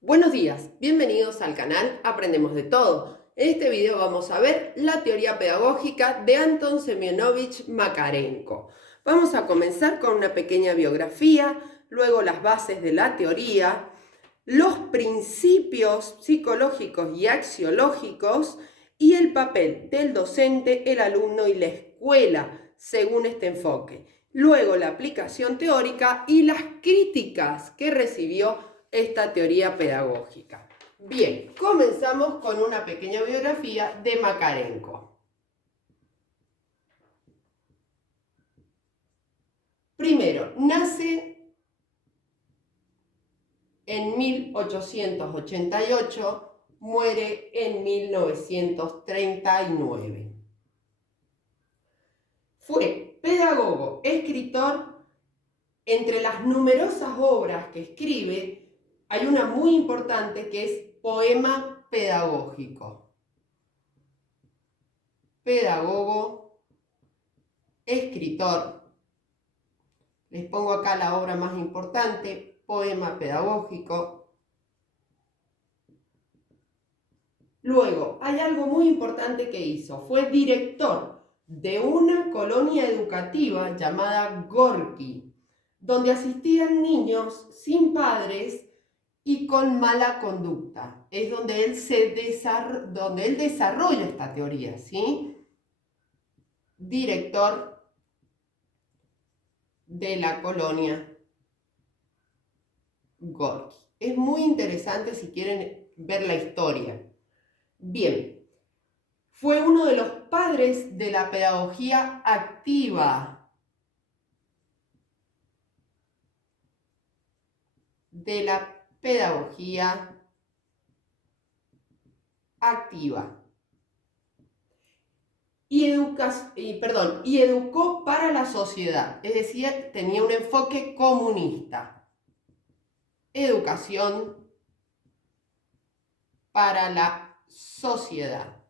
Buenos días, bienvenidos al canal Aprendemos de Todo. En este video vamos a ver la teoría pedagógica de Anton Semyonovich Makarenko. Vamos a comenzar con una pequeña biografía, luego las bases de la teoría, los principios psicológicos y axiológicos y el papel del docente, el alumno y la escuela según este enfoque. Luego la aplicación teórica y las críticas que recibió esta teoría pedagógica. Bien, comenzamos con una pequeña biografía de Makarenko. Primero, nace en 1888, muere en 1939. Fue pedagogo, escritor. Entre las numerosas obras que escribe, hay una muy importante que es Poema Pedagógico. Pedagogo, escritor. Les pongo acá la obra más importante, Poema Pedagógico. Luego, hay algo muy importante que hizo. Fue director de una colonia educativa llamada Gorki, donde asistían niños sin padres y con mala conducta. Es donde él desarrolla esta teoría, ¿sí? Director de la colonia Gorki. Es muy interesante si quieren ver la historia. Bien, fue uno de los padres de la pedagogía activa. De la pedagogía activa. Y educó para la sociedad, es decir, tenía un enfoque comunista. Educación para la sociedad.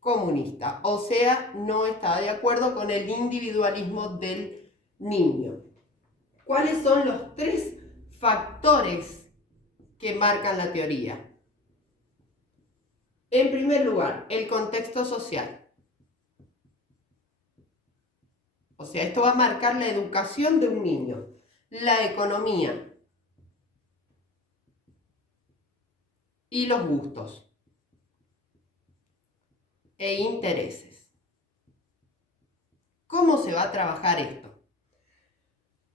Comunista, o sea, no estaba de acuerdo con el individualismo del niño. ¿Cuáles son los tres factores que marcan la teoría? En primer lugar, el contexto social. O sea, esto va a marcar la educación de un niño, la economía y los gustos e intereses. ¿Cómo se va a trabajar esto?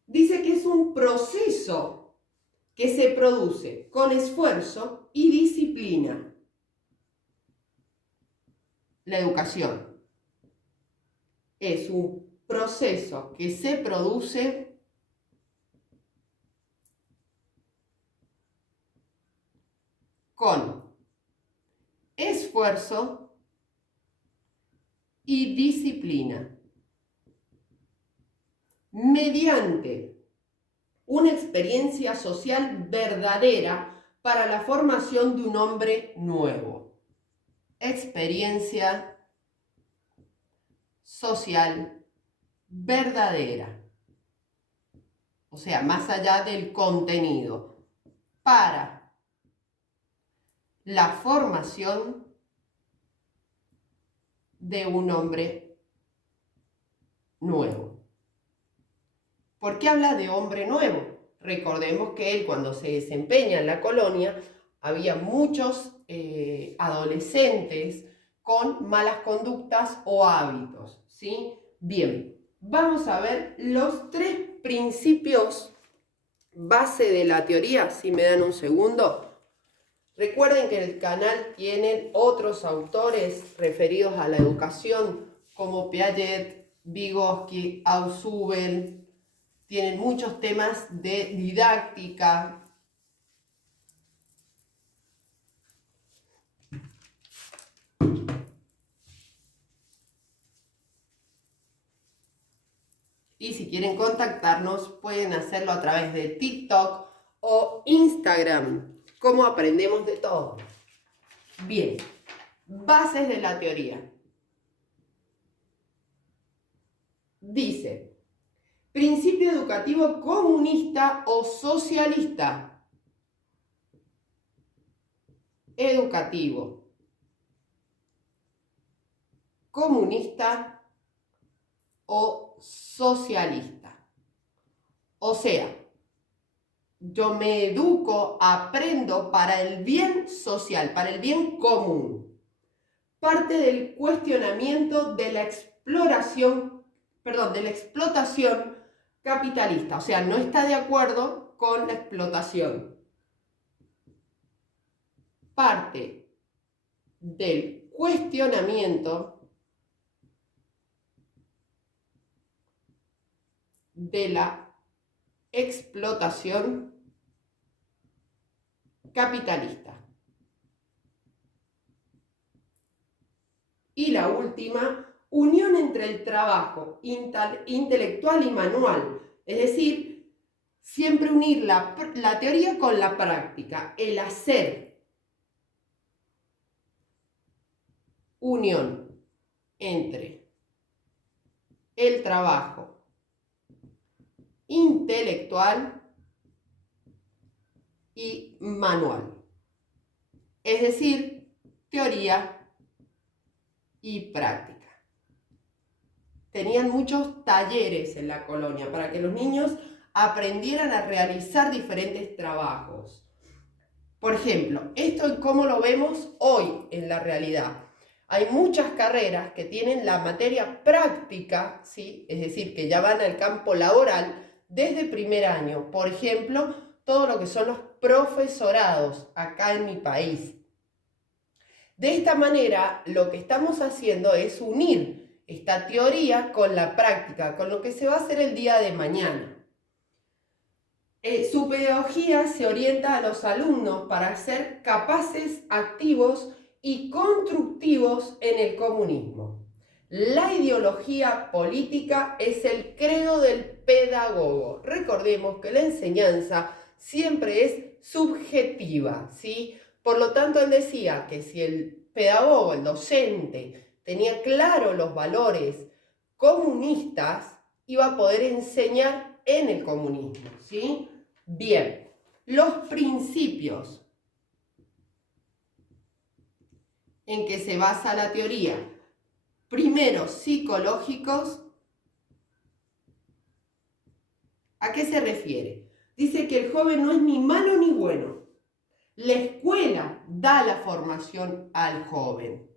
Dice que es un proceso que se produce con esfuerzo y disciplina. La educación es un proceso que se produce con esfuerzo y disciplina, mediante una experiencia social verdadera para la formación de un hombre nuevo. Experiencia social verdadera. O sea, más allá del contenido, para la formación de un hombre nuevo. ¿Por qué habla de hombre nuevo? Recordemos que él, cuando se desempeña en la colonia, había muchos adolescentes con malas conductas o hábitos, ¿sí? Bien, vamos a ver los tres principios base de la teoría, si me dan un segundo. Recuerden que en el canal tienen otros autores referidos a la educación, como Piaget, Vygotsky, Ausubel. Tienen muchos temas de didáctica. Y si quieren contactarnos, pueden hacerlo a través de TikTok o Instagram, como Aprendemos de Todo. Bien, bases de la teoría. Dice, Principio educativo comunista o socialista. Educativo. Comunista o socialista. O sea, yo me educo, aprendo para el bien social, para el bien común. Parte del cuestionamiento de la explotación capitalista, o sea, no está de acuerdo con la explotación. Parte del cuestionamiento de la explotación capitalista. Y la última, unión entre el trabajo intelectual y manual, es decir, siempre unir la teoría con la práctica, el hacer. Unión entre el trabajo intelectual y manual, es decir, teoría y práctica. Tenían muchos talleres en la colonia para que los niños aprendieran a realizar diferentes trabajos. Por ejemplo, esto cómo lo vemos hoy en la realidad. Hay muchas carreras que tienen la materia práctica, ¿sí? Es decir, que ya van al campo laboral desde primer año. Por ejemplo, todo lo que son los profesorados acá en mi país. De esta manera, lo que estamos haciendo es unir esta teoría con la práctica, con lo que se va a hacer el día de mañana. Su pedagogía se orienta a los alumnos para ser capaces, activos y constructivos en el comunismo. La ideología política es el credo del pedagogo. Recordemos que la enseñanza siempre es subjetiva, ¿sí? Por lo tanto, él decía que si el pedagogo, el docente, tenía claro los valores comunistas, iba a poder enseñar en el comunismo, ¿sí? Bien, los principios en que se basa la teoría. Primero, psicológicos. ¿A qué se refiere? Dice que el joven no es ni malo ni bueno. La escuela da la formación al joven.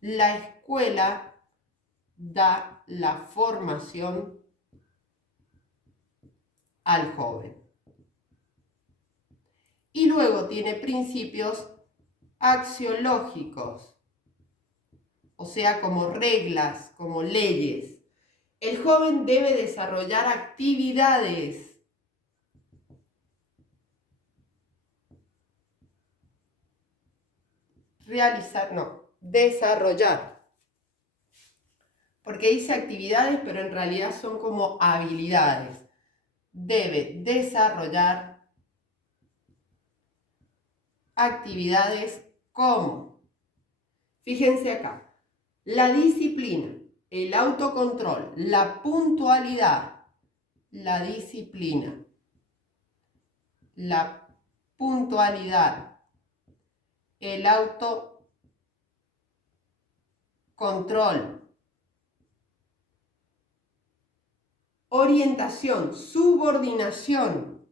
La escuela da la formación al joven. Y luego tiene principios axiológicos, o sea, como reglas, como leyes. El joven debe desarrollar actividades. Desarrollar. Porque dice actividades, pero en realidad son como habilidades. Debe desarrollar actividades como, fíjense acá, la disciplina, el autocontrol, la puntualidad, la disciplina, la puntualidad, el autocontrol, orientación, subordinación,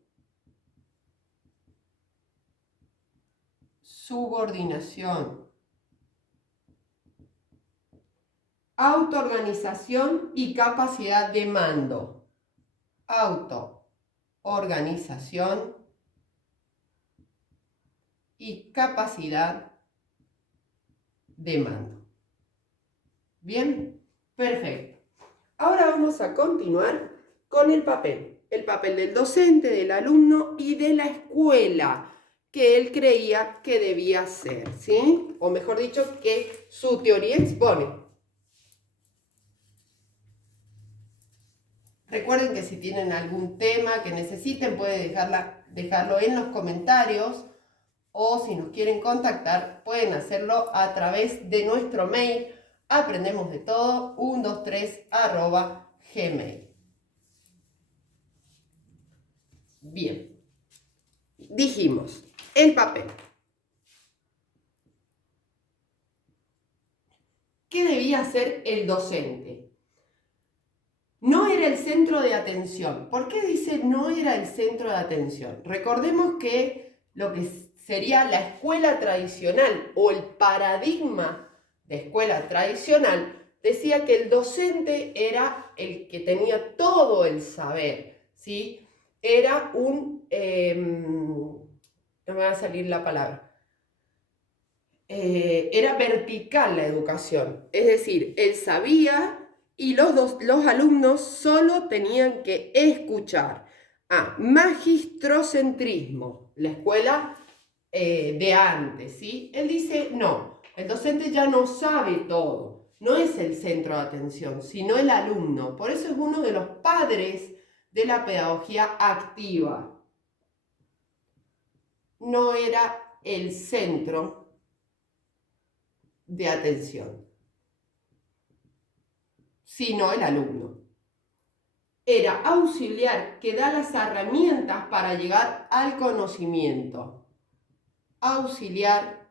autoorganización y capacidad de mando. Autoorganización y capacidad de mando. Bien, perfecto. Ahora vamos a continuar con el papel del docente, del alumno y de la escuela que él creía que debía ser, ¿sí? O mejor dicho, que su teoría expone. Recuerden que si tienen algún tema que necesiten, pueden dejarlo en los comentarios, o si nos quieren contactar, pueden hacerlo a través de nuestro mail aprendemosdetodo123@gmail.com. Bien, dijimos, el papel. ¿Qué debía hacer el docente? No era el centro de atención. ¿Por qué dice no era el centro de atención? Recordemos que lo que sería la escuela tradicional o el paradigma de escuela tradicional decía que el docente era el que tenía todo el saber, ¿sí? Era un... no me va a salir la palabra. Era vertical la educación, es decir, él sabía y los alumnos solo tenían que escuchar. Magistrocentrismo, la escuela de antes, ¿sí? Él dice, no, el docente ya no sabe todo, no es el centro de atención, sino el alumno. Por eso es uno de los padres de la pedagogía activa. No era el centro de atención, sino el alumno. Era auxiliar que da las herramientas para llegar al conocimiento. Auxiliar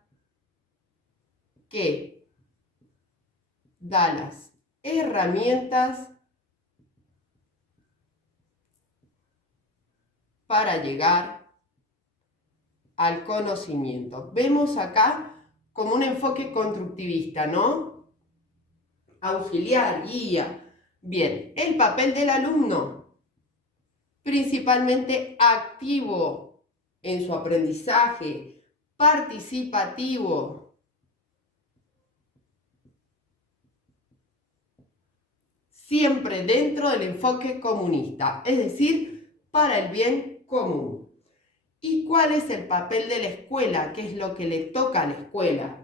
que da las herramientas para llegar al conocimiento. Vemos acá como un enfoque constructivista, ¿no? Auxiliar, guía. Bien, el papel del alumno, principalmente activo en su aprendizaje, participativo, siempre dentro del enfoque comunista, es decir, para el bien común. ¿Y cuál es el papel de la escuela? ¿Qué es lo que le toca a la escuela?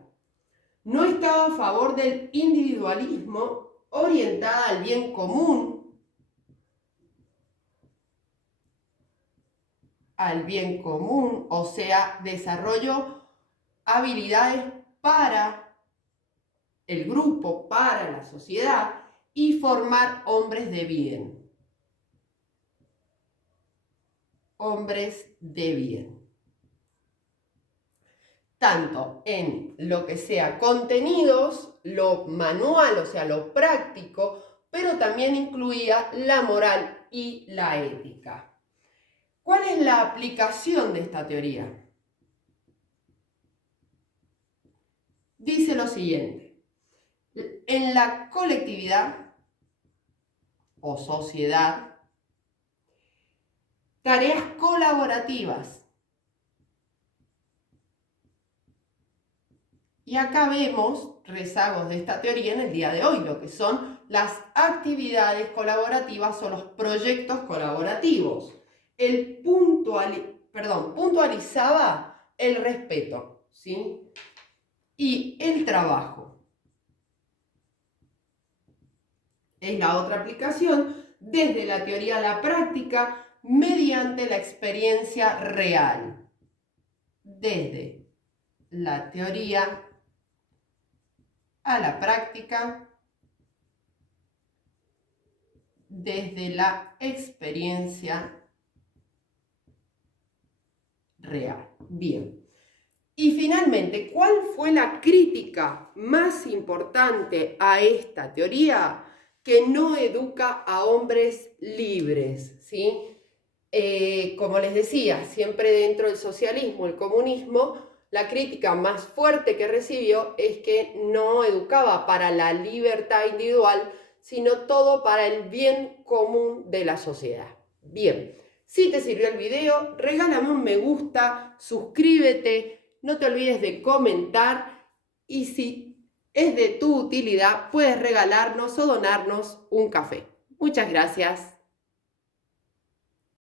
No estaba a favor del individualismo orientada al bien común, o sea, desarrollo habilidades para el grupo, para la sociedad y formar hombres de bien. Hombres de bien. Tanto en lo que sea contenidos, lo manual, o sea, lo práctico, pero también incluía la moral y la ética. ¿Cuál es la aplicación de esta teoría? Dice lo siguiente: en la colectividad o sociedad, tareas colaborativas. Y acá vemos rezagos de esta teoría en el día de hoy, lo que son las actividades colaborativas o los proyectos colaborativos. Él puntualizaba el respeto, ¿sí? Y el trabajo. Es la otra aplicación desde la teoría a la práctica mediante la experiencia real. Desde la teoría a la práctica desde la experiencia real. Bien. Y finalmente, ¿cuál fue la crítica más importante a esta teoría? Que no educa a hombres libres, ¿sí? Como les decía, siempre dentro del socialismo, el comunismo, la crítica más fuerte que recibió es que no educaba para la libertad individual, sino todo para el bien común de la sociedad. Bien, si te sirvió el video, regálame un me gusta, suscríbete, no te olvides de comentar y si es de tu utilidad, puedes regalarnos o donarnos un café. Muchas gracias.